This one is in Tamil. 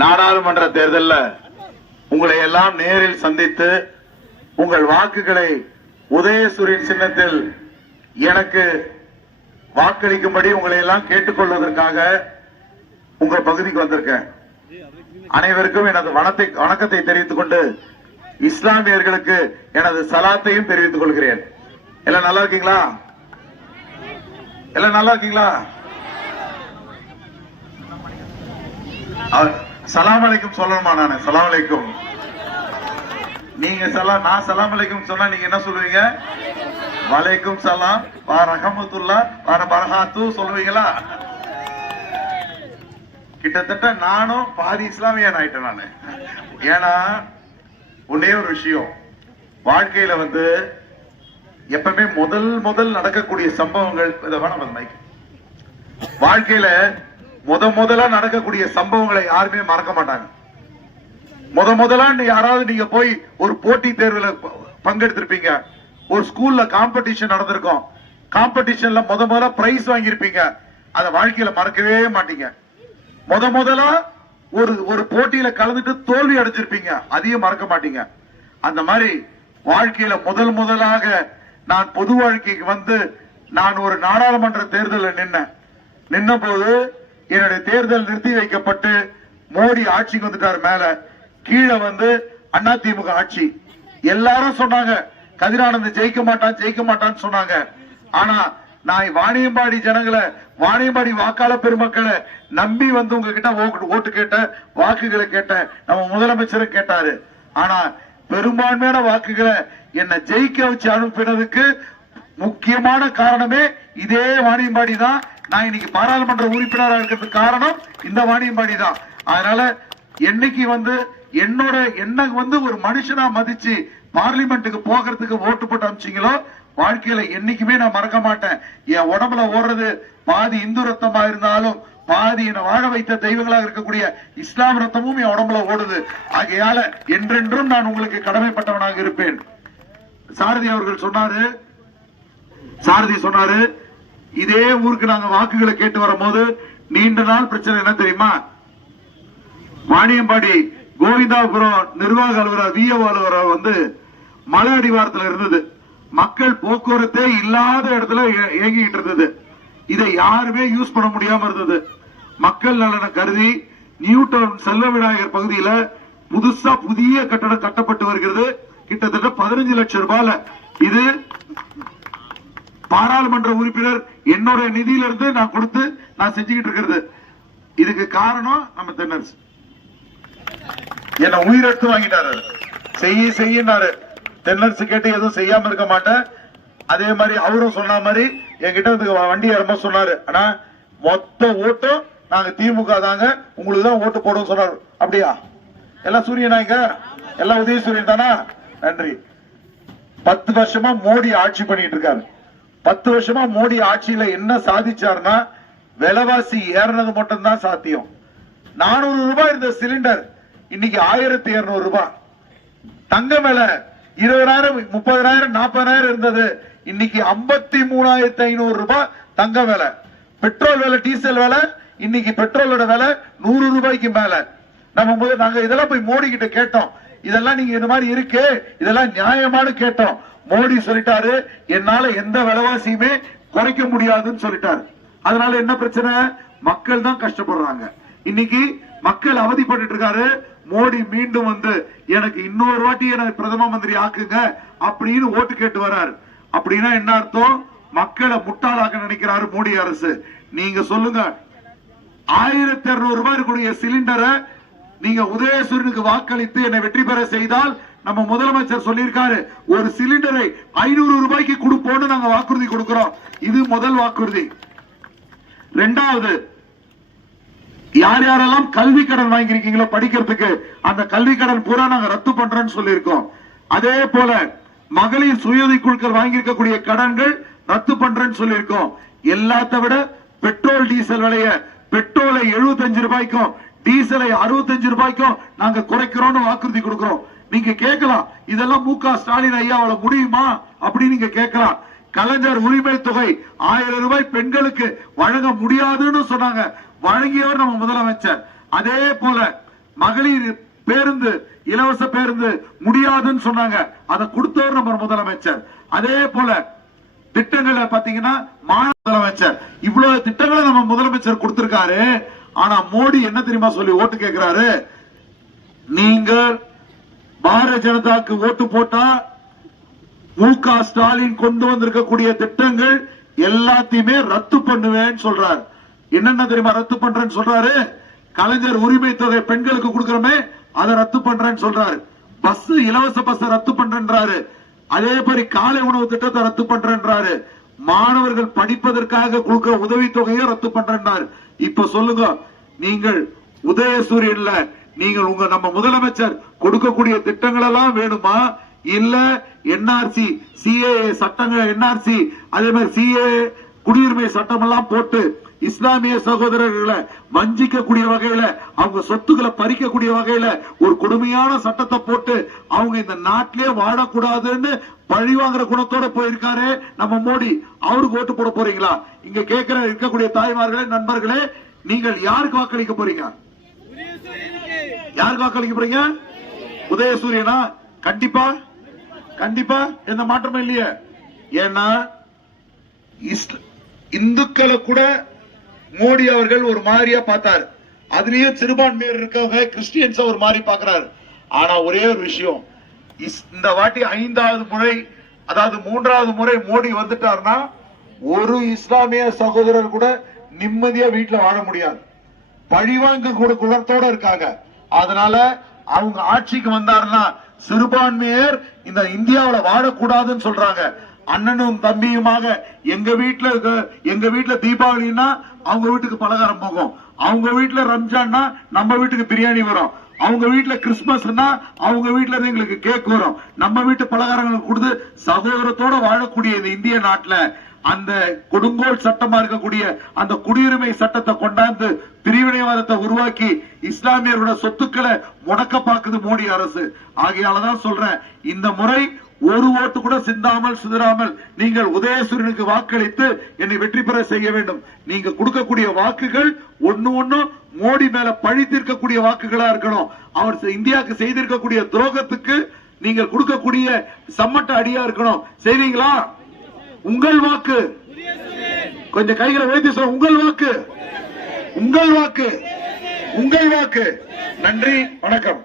நாடாளுமன்ற தேர்தலில் உங்களை எல்லாம் நேரில் சந்தித்து உங்கள் வாக்குகளை உதயசூரியன் சின்னத்தில் எனக்கு வாக்களிக்கும்படி உங்களை எல்லாம் கேட்டுக்கொள்வதற்காக உங்கள் பகுதிக்கு வந்திருக்கேன். அனைவருக்கும் எனது வணக்கத்தை தெரிவித்துக் கொண்டு இஸ்லாமியர்களுக்கு எனது சலாத்தையும் தெரிவித்துக் கொள்கிறேன். எல்லாம் நல்லா இருக்கீங்களா? எல்லாம் நல்லா இருக்கீங்களா? சலாம் அலைக்கும் சொல்லணுமா? நானு சலாம் அலைக்கும், நீங்க சலாம், நான் சலாம் அலைக்கும் சொன்னா நீங்க என்ன சொல்லுவீங்க? வலைக்கும் சலாம் வா ரஹமத்துல்லா வா பரகாத்து சொல்லுவீங்களா? கிட்டத்தட்ட நானும் பாதி இஸ்லாமியன் ஆயிட்டேன் நானு. ஏன்னா ஒன்னே ஒரு விஷயம், வாழ்க்கையில எப்பவுமே முதல் நடக்கக்கூடிய சம்பவங்கள், வாழ்க்கையில முதலா நடக்கக்கூடிய சம்பவங்களை யாருமே மறக்க மாட்டாங்க. முதலா யாராவது நீங்க போய் ஒரு போட்டி தேர்வுல பங்கெடுத்திருப்பீங்க, ஒரு ஸ்கூல்ல காம்படிஷன் நடந்திருக்கும், காம்படிஷன்ல முதல்ல பிரைஸ் வாங்கியிருப்பீங்க, அத வாழ்க்கையில மறக்கவே மாட்டீங்க. முதலா ஒரு போட்டியில கலந்துட்டு தோல்வி அடைஞ்சிருப்பீங்க, அதையும் மறக்க மாட்டீங்க. அந்த மாதிரி வாழ்க்கையில முதலாக நான் பொது வாழ்க்கைக்கு நான் ஒரு நாடாளுமன்ற தேர்தலில் நின்ன போது என்னுடைய தேர்தல் நிறுத்தி வைக்கப்பட்டு மோடி ஆட்சிக்கு வந்துட்டார். மேல கீழே அதிமுக ஆட்சி. எல்லாரும் சொன்னாங்க கதிரானந்த் ஜெயிக்க மாட்டான்னு சொன்னாங்க. ஆனா நான் வாணியம்பாடி ஜனங்களை, வாணியம்பாடி வாக்காளர் பெருமக்களை நம்பி உங்ககிட்ட ஓட்டு கேட்ட, வாக்குகளை கேட்ட, நம்ம முதலமைச்சரும் கேட்டாரு. ஆனா பெரும்பான்மையான வாக்குகளை என்ன ஜெயிக்க வச்சு அனுப்பினதுக்கு முக்கியமான காரணமே இதே வாணியம்பாடி தான். நான் இன்னைக்கு பாராளுமன்ற உறுப்பினராக இருக்கிறதுக்கு காரணம் இந்த வாணியம்பாடி தான். அதனால என்னைக்கு என்ன ஒரு மனுஷனா மதிச்சு பார்லிமெண்ட்டுக்கு போகிறதுக்கு ஓட்டு போட்டு அனுப்பிச்சீங்களோ, வாழ்க்கையில என்னைக்குமே நான் மறக்க மாட்டேன். என் உடம்புல ஓடுறது பாதி இந்து ரத்தமா இருந்தாலும் பாதி என்னை வாழ வைத்த தெய்வங்களாக இருக்கக்கூடிய இஸ்லாம் ரத்தமும் என் உடம்புல ஓடுது. ஆகையால என்றென்றும் நான் உங்களுக்கு கடமைப்பட்டவனாக இருப்பேன். சாரதி அவர்கள் சொன்னாரு, இதே ஊருக்கு நாங்க வாக்குகளை கேட்டு வரும்போது நீண்ட நாள் பிரச்சனை என்ன தெரியுமா? வாணியம்பாடி கோவிந்தாபுரம் நிர்வாக அலுவலர் விஏஓ அலுவலர் மலை அடிவாரத்தில் இருந்தது. மக்கள் போக்குவரத்தே இல்லாத இடத்துல இயங்கிட்டு இருந்தது. இதை யாருமே யூஸ் பண்ண முடியாம இருந்தது. மக்கள் நலனை கருதி நியூ டவுன் செல்வ விநாயகர் பகுதியில புதிய கட்டடம் கட்டப்பட்டு வருகிறது. கிட்டத்தட்ட 15 லட்சம் ரூபாயில இது பாராளுமன்ற உறுப்பினர் என்னோட நிதியிலிருந்து நான் கொடுத்து நான் செஞ்சுக்கிட்டு இருக்கிறது. இதுக்கு காரணம் நம்ம தென்னரசு. என்ன உயிரெடுத்து வாங்கிட்டாரு, செய்யினாரு. தென்னரசு கேட்டு எதுவும் செய்யாம இருக்க மாட்டேன். அதே மாதிரி அவரும் சொன்ன மாதிரி என்கிட்ட வண்டி ஏறமா சொன்னாரு, ஆனா மொத்த ஓட்டும் நாங்க திமுக தாங்க, உங்களுக்கு தான் ஓட்டு போடுவோம் சொன்னாரு. அப்படியா? எல்லாம் சூரியனாங்க, எல்லாம் உதயசூரியன் தானா? நன்றி. 10 வருஷமா மோடி ஆட்சி பண்ணிட்டு இருக்காரு. 10 வருஷமா மோடி ஆட்சியில என்ன சாதிச்சாருன்னா, விலைவாசி ஏறினது மட்டும் தான் சாத்தியம். 400 ரூபாய் இருந்த சிலிண்டர் இன்னைக்கு 1200 ரூபாய். தங்க விலை 20,000, 30,000, 40,000 இருந்தது, இன்னைக்கு 53,500 ரூபாய் தங்க விலை. பெட்ரோல் விலை, டீசல் விலை, இன்னைக்கு பெட்ரோலோட விலை 100 ரூபாய்க்கு மேல. நாங்க இதெல்லாம் போய் மோடி கிட்ட கேட்டோம், இதெல்லாம் நீங்க இந்த மாதிரி இருக்கு, இதெல்லாம் நியாயமானு கேட்டோம். மோடி சொல்லிட்டாரு, என்னால எந்த விலைவாசியுமே குறைக்க முடியாதுன்னு சொல்லிட்டாரு. அதனால என்ன பிரச்சனை? மக்கள் தான் கஷ்டப்படுறாங்க. இன்னைக்கு மக்கள் அவதிப்பட்டு இருக்காரு. மோடி மீண்டும் எனக்கு இன்னொரு வாட்டி எனக்கு பிரதம மந்திரி ஆக்குங்க அப்படின்னு ஓட்டு கேட்டு வர்றாரு. அப்படின்னா என்ன அர்த்தம்? மக்களை முட்டாளாக்க நினைக்கிறாரு மோடி அரசு. நீங்க சொல்லுங்க, 1200 ரூபாய் இருக்கக்கூடிய சிலிண்டரை நீங்க உதயசூரியனுக்கு வாக்களித்து என்னை வெற்றி பெற செய்தால், நம்ம முதலமைச்சர் சொல்லியிருக்காரு, ஒரு சிலிண்டரை 500 ரூபாய்க்கு கொடுப்போம்னு நாங்க வாக்குறுதி கொடுக்கிறோம். இது முதல் வாக்குறுதி. இரண்டாவது, யாரெல்லாம் கல்வி கடன் வாங்கியிருக்கீங்களோ படிக்கிறதுக்கு, அந்த கல்வி கடன் பூரா நாங்க ரத்து பண்றோம்னு சொல்லியிருக்கோம். அதே போல மகளிர் சுயஉதவி குழுக்கள் வாங்கியிருக்கக்கூடிய கடன்கள் ரத்து பண்றேன்னு சொல்லியிருக்கோம். எல்லாத்த விட பெட்ரோல் டீசல் விலைய, பெட்ரோலை 75 ரூபாய்க்கும் டீசலை 65 ரூபாய்க்கும் நாங்க குறைக்கிறோம்னு வாக்குறுதி கொடுக்கிறோம். நீங்க கேட்கலாம், இதெல்லாம் மு.க. ஸ்டாலின் ஐயாவால முடியுமா அப்படின்னு நீங்க கேட்கலாம். கலைஞர் உரிமை தொகை 1000 ரூபாய் பெண்களுக்கு வழங்க முடியாதுன்னு சொன்னாங்க. வழங்கியவர் நம்ம முதலமைச்சர். அதே போல மகளிர் பேருந்து இலவச பேருந்து முடியாதுன்னு சொன்னாங்க, அதை கொடுத்தவர் நம்ம முதலமைச்சர். அதே போல திட்டங்களை பாத்தீங்கன்னா முதலமைச்சர் இவ்வளவு திட்டங்களை நம்ம முதலமைச்சர் கொடுத்திருக்காரு. ஆனா மோடி என்ன தெரியுமா சொல்லி ஓட்டு கேட்கிறாரு, நீங்கள் பாரதிய ஜனதாக்கு ஓட்டு போட்டா மு.க. ஸ்டாலின் கொண்டு வந்திருக்கக்கூடிய திட்டங்கள் எல்லாத்தையுமே ரத்து பண்ணுவேன்னு சொல்றாரு. என்னென்ன தெரியுமா ரத்து பண்றேன்னு சொல்றாரு, கலைஞர் உரிமை தொகை பெண்களுக்கு கொடுக்கிறோமே அதை ரத்து பண்றேன்னு சொல்றாரு, பஸ் இலவச பஸ் ரத்து பண்றாரு, அதே மாதிரி காலை உணவு திட்டத்தை ரத்து பண்றாரு, மாணவர்கள் படிப்பதற்காக கொடுக்கிற உதவி தொகையை ரத்து பண்றாரு. இப்ப சொல்லுங்க, நீங்கள் உதயசூரியன்ல நீங்கள் உங்க நம்ம முதலமைச்சர் கொடுக்கக்கூடிய திட்டங்கள் எல்லாம் வேணுமா, இல்ல என்ஆர்சி சிஏஏ சட்டங்கள், என்ஆர்சி அதே மாதிரி சிஏ குடியுரிமை சட்டம் எல்லாம் போட்டு இஸ்லாமிய சகோதரர்களை வஞ்சிக்கக்கூடிய வகையில, அவங்க சொத்துக்களை பறிக்கக்கூடிய வகையில ஒரு கொடுமையான சட்டத்தை போட்டு அவங்க இந்த நாட்டிலே வாழக்கூடாதுன்னு பழி வாங்குற குணத்தோட போயிருக்காரு நம்ம மோடி. அவருக்கு ஓட்டு போட போறீங்களா? இங்க கேட்கிற இருக்கக்கூடிய தாய்மார்களே, நண்பர்களே, நீங்கள் யாருக்கு வாக்களிக்க போறீங்க? யாருக்கு வாக்களிக்க போறீங்க? உதயசூரியனா? கண்டிப்பா கண்டிப்பா எந்த மாற்றமும் இல்லையே. ஏன்னா இந்துக்களை கூட மோடி அவர்கள் ஒரு மாதிரியா பார்த்தாரு, அதுலயும் சிறுபான்மையர் இருக்கவங்க கிறிஸ்டியன்ஸ் ஒரு மாதிரி பாக்குறாரு. ஆனா ஒரே ஒரு விஷயம், இந்த வாட்டி 5வது முறை, அதாவது 3வது முறை மோடி வந்துட்டார்னா ஒரு இஸ்லாமிய சகோதரர் கூட நிம்மதியா வீட்டுல வாழ முடியாது, பழிவாங்க கூட குணத்தோட இருக்காங்க. அதனால அவங்க ஆட்சிக்கு வந்தாருன்னா சிறுபான்மையர் இந்த இந்தியாவில் வாழக்கூடாதுன்னு சொல்றாங்க. அண்ணனும் தம்பியுமாக எங்க வீட்டுல தீபாவளினா அவங்க வீட்டுக்கு பலகாரம் போகும், அவங்க வீட்டுல ரம்ஜான்னா நம்ம வீட்டுக்கு பிரியாணி வரும், அவங்க வீட்டுல கிறிஸ்துமஸ்னா அவங்க வீட்டுல இருந்து எங்களுக்கு கேக் வரும், நம்ம வீட்டு பலகாரங்களுக்கு கொடுத்து சகோதரத்தோட வாழக்கூடிய இந்த இந்திய நாட்டுல அந்த கொடுங்கோல் சட்டமா இருக்கக்கூடிய அந்த குடியுரிமை சட்டத்தை கொண்டாந்து பிரிவினைவாதத்தை உருவாக்கி இஸ்லாமியர்களோட சொத்துக்களை முடக்க பார்க்குது மோடி அரசு. ஆகையாலதான் சொல்றேன், இந்த முறை ஒரு ஓட்டு கூட சிந்தாமல் சிதறாமல் நீங்கள் உதயசூரியனுக்கு வாக்களித்து என்னை வெற்றி பெற செய்ய வேண்டும். நீங்க கொடுக்கக்கூடிய வாக்குகள் ஒண்ணு மோடி மேல பழி தீர்க்கக்கூடிய வாக்குகளா இருக்கணும். அவர் இந்தியாவுக்கு செய்திருக்கக்கூடிய துரோகத்துக்கு நீங்கள் கொடுக்கக்கூடிய சம்மட்ட அடியா இருக்கணும். செய்வீங்களா? உங்கள் வாக்கு கொஞ்சம் கைகளை வைத்து சொல்ல, உங்கள் வாக்கு, உங்கள் வாக்கு, உங்கள் வாக்கு. நன்றி, வணக்கம்.